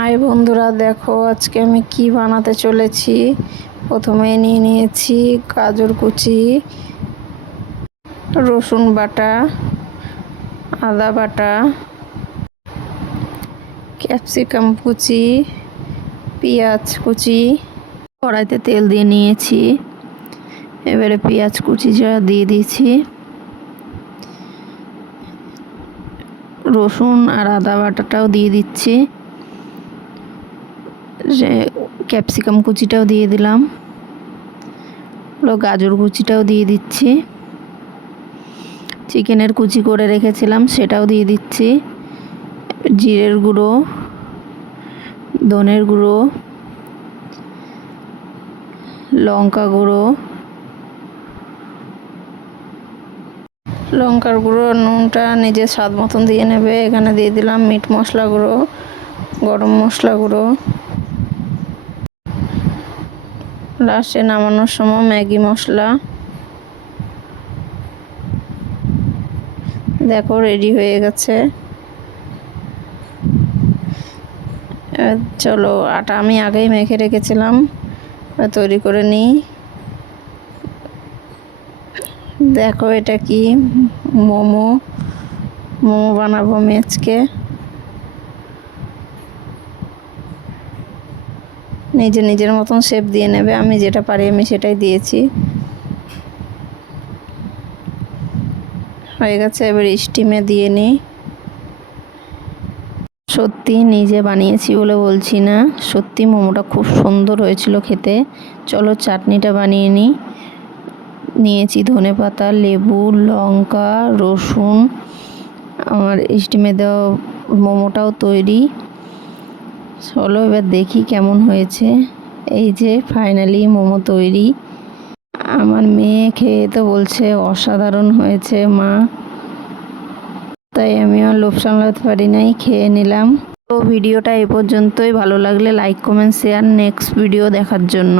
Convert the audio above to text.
High বন্ধুরা, দেখো আজকে আমি কি বানাতে চলেছি। প্রথমে নিয়ে নিয়েছি গাজর কুচি, রসুন বাটা, আদা বাটা, ক্যাপসিকাম কুচি, পেঁয়াজ কুচি। কড়াইতে তেল দিয়ে নিয়েছি, এবারে পেঁয়াজ কুচি যা দিয়ে দিয়েছি, রসুন আর আদা বাটাটাও দিয়ে দিচ্ছি, ক্যাপসিকাম কুচিটাও দিয়ে দিলাম, গাজর কুচিটাও দিয়ে দিচ্ছি, চিকেনের কুচি করে রেখেছিলাম সেটাও দিয়ে দিচ্ছি, জিরের গুঁড়ো, ধনের গুঁড়ো, লঙ্কা গুঁড়ো, লঙ্কার গুঁড়ো, নুনটা নিজের স্বাদ মতন দিয়ে নেবে। এখানে দিয়ে দিলাম মিট মশলা গুঁড়ো, গরম মশলা গুঁড়ো, লাস্টে নামানোর সময় ম্যাগি মশলা। দেখো রেডি হয়ে গেছে। চলো, আটা আমি আগেই মেখে রেখেছিলাম, তৈরি করে নিই। দেখো এটা কি, মোমো বানাবো আমি আজকে। নিজের মতন শেপ দিয়ে নেবে, আমি যেটা পারি আমি সেটাই দিয়েছি। হয়ে গেছে, এবার স্টিমে দিয়ে নিই। সত্যি নিজে বানিয়েছি বলে বলছি না, সত্যি মোমোটা খুব সুন্দর হয়েছিল খেতে। চলো চাটনিটা বানিয়ে নিই। নিয়েছি ধনেপাতা, লেবু, লঙ্কা, রসুন। আমার স্টিমে দেওয়া মোমোটাও তৈরি। চলো এবার দেখি কেমন হয়েছে। এই যে ফাইনালি মোমো তৈরি। আমার মেয়ে খেয়ে তো বলছে অসাধারণ হয়েছে মা, তাই আমি আর লোভ সামলাতে পারি নাই, খেয়ে নিলাম। তো ভিডিওটা এই পর্যন্তই। ভালো লাগলে like, comment, share next video দেখার জন্য।